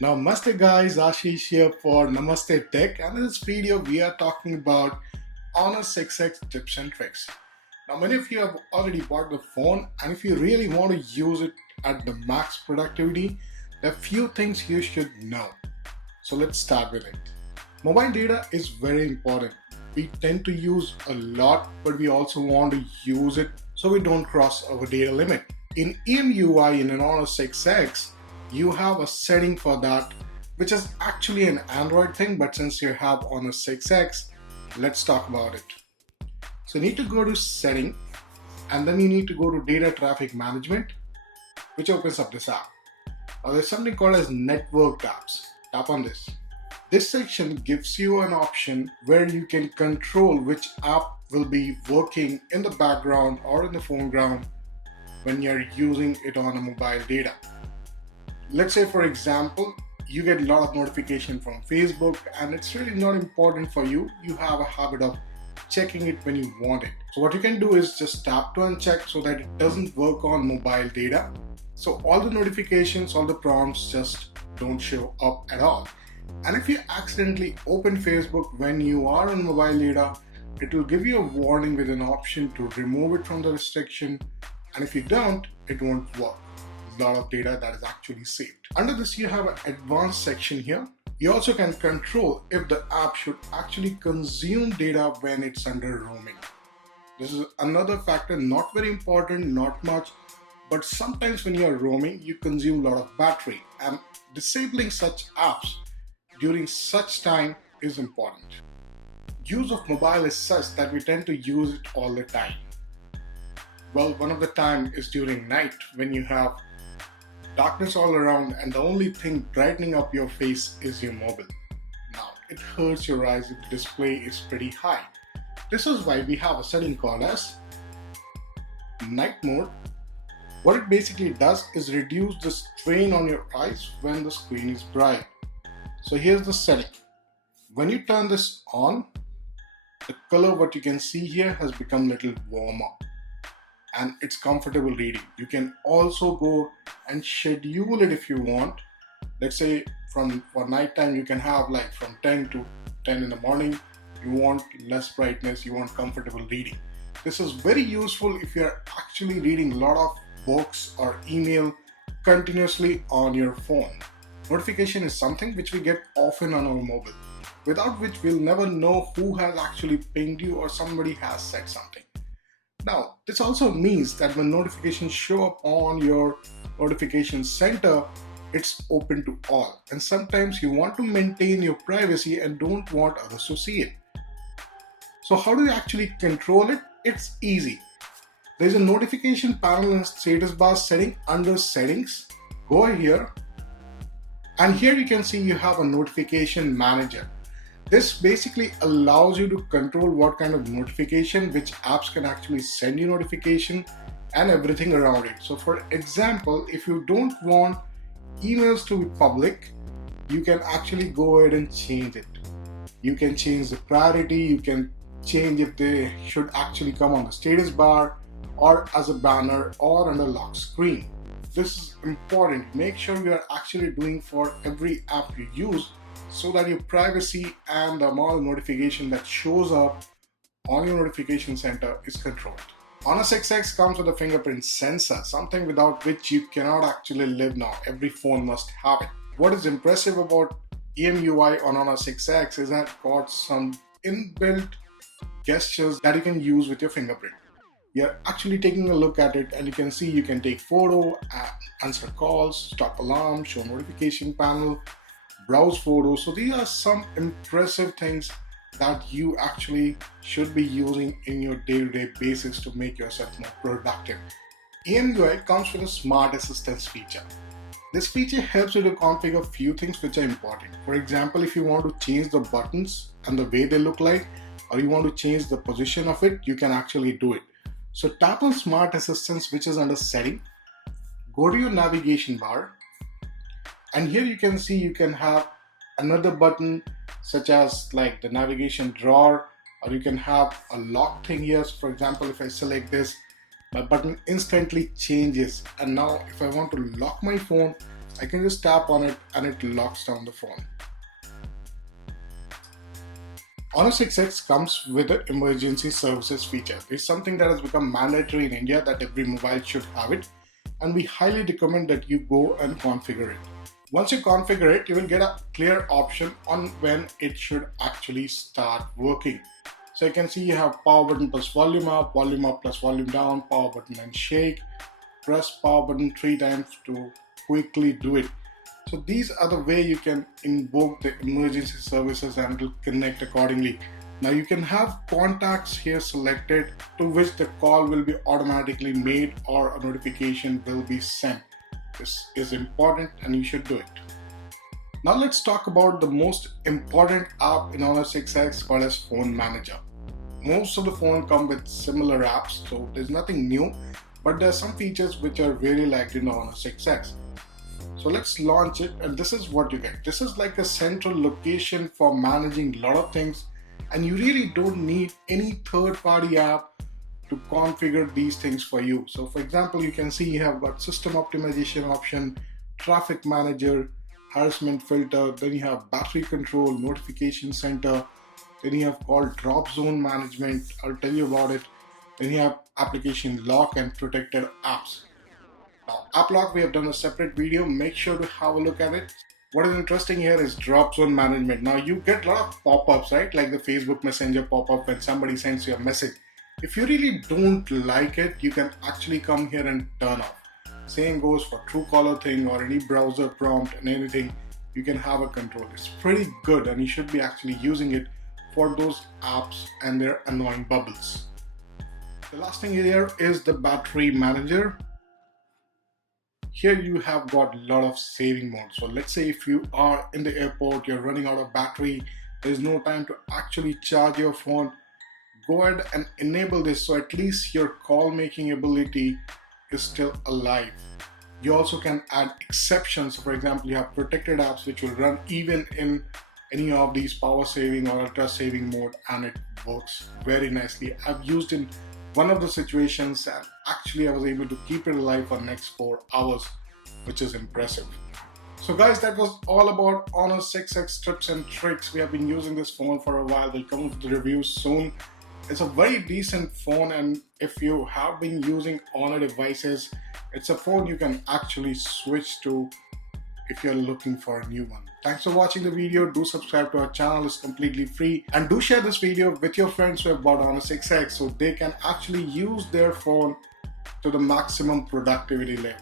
Namaste guys, Ashish here for Namaste Tech, and in this video we are talking about Honor 6X tips and tricks. Now many of you have already bought the phone, and if you really want to use it at the max productivity, there are few things you should know. So let's start with it. Mobile data is very important. We tend to use a lot, but we also want to use it so we don't cross our data limit. In EMUI in an Honor 6X, you have a setting for that, which is actually an Android thing, but since you have Honor 6X, let's talk about it. So you need to go to setting, and then you need to go to data traffic management, which opens up this app. Now there's something called as network apps. Tap on this. This section gives you an option where you can control which app will be working in the background or in the foreground when you're using it on a mobile data. Let's say, for example, you get a lot of notification from Facebook and it's really not important for you. You have a habit of checking it when you want it. So what you can do is just tap to uncheck so that it doesn't work on mobile data. So all the notifications, all the prompts just don't show up at all. And if you accidentally open Facebook when you are on mobile data, it will give you a warning with an option to remove it from the restriction. And if you don't, it won't work. A lot of data that is actually saved. Under this, you have an advanced section here. You also can control if the app should actually consume data when it's under roaming. This is another factor, not very important, not much, but sometimes when you're roaming, you consume a lot of battery, and disabling such apps during such time is important. Use of mobile is such that we tend to use it all the time. Well, one of the time is during night when you have darkness all around and the only thing brightening up your face is your mobile. Now, it hurts your eyes if the display is pretty high. This is why we have a setting called as night mode. What it basically does is reduce the strain on your eyes when the screen is bright. So here's the setting. When you turn this on, the color what you can see here has become a little warmer and it's comfortable reading. You can also go and schedule it if you want. Let's say for nighttime you can have like from 10 to 10 in the morning. You want less brightness, you want comfortable reading. This is very useful if you're actually reading a lot of books or email continuously on your phone. Notification is something which we get often on our mobile, without which we'll never know who has actually pinged you or somebody has said something. Now, this also means that when notifications show up on your notification center, it's open to all. And sometimes you want to maintain your privacy and don't want others to see it. So how do you actually control it? It's easy. There's a notification panel and status bar setting under settings. Go here. And here you can see you have a notification manager. This basically allows you to control what kind of notification, which apps can actually send you notification and everything around it. So for example, if you don't want emails to be public, you can actually go ahead and change it. You can change the priority, you can change if they should actually come on the status bar or as a banner or on a lock screen. This is important. Make sure you are actually doing for every app you use so that your privacy and the amount of notification that shows up on your notification center is controlled. Honor 6X comes with a fingerprint sensor, something without which you cannot actually live now. Every phone must have it. What is impressive about EMUI on Honor 6X is that it got some inbuilt gestures that you can use with your fingerprint. You're actually taking a look at it and you can see you can take photo, answer calls, stop alarm, show notification panel, browse photos. So these are some impressive things that you actually should be using in your day-to-day basis to make yourself more productive. EMUI comes with a smart assistance feature. This feature helps you to configure a few things which are important. For example, if you want to change the buttons and the way they look like, or you want to change the position of it, you can actually do it. So tap on Smart Assistance, which is under Setting. Go to your navigation bar, and here you can see you can have another button such as like the navigation drawer, or you can have a lock thing here. So for example, if I select this, my button instantly changes, and now if I want to lock my phone, I can just tap on it and it locks down the phone. Honor 6X comes with an emergency services feature. It's something that has become mandatory in India that every mobile should have it, and we highly recommend that you go and configure it. Once you configure it, you will get a clear option on when it should actually start working. So you can see you have power button plus volume up plus volume down, power button and shake, press power button 3 times to quickly do it. So these are the way you can invoke the emergency services and it will connect accordingly. Now you can have contacts here selected to which the call will be automatically made or a notification will be sent. This is important and you should do it. Now let's talk about the most important app in Honor 6X called as Phone Manager. Most of the phone come with similar apps, so there's nothing new, but there are some features which are really liked in Honor 6X. So let's launch it, and this is what you get. This is like a central location for managing a lot of things, and you really don't need any third-party app to configure these things for you. So for example, you can see you have got system optimization option, traffic manager, harassment filter, then you have battery control, notification center, then you have called drop zone management, I'll tell you about it. Then you have application lock and protected apps. Now, app lock, we have done a separate video. Make sure to have a look at it. What is interesting here is drop zone management. Now you get a lot of pop-ups, right? Like the Facebook Messenger pop-up when somebody sends you a message. If you really don't like it, you can actually come here and turn off. Same goes for Truecaller thing or any browser prompt and anything. You can have a control. It's pretty good and you should be actually using it for those apps and their annoying bubbles. The last thing here is the battery manager. Here you have got a lot of saving mode. So let's say if you are in the airport, you're running out of battery, there's no time to actually charge your phone, go ahead and enable this so at least your call making ability is still alive. You also can add exceptions. For example, you have protected apps which will run even in any of these power saving or ultra saving mode, and it works very nicely. I've used in one of the situations and actually I was able to keep it alive for the next 4 hours, which is impressive. So guys, that was all about Honor 6X tips and tricks. We have been using this phone for a while. We'll come with the reviews soon. It's a very decent phone, and if you have been using Honor devices, it's a phone you can actually switch to if you're looking for a new one. Thanks for watching the video. Do subscribe to our channel, it's completely free, and do share this video with your friends who have bought Honor 6X so they can actually use their phone to the maximum productivity level.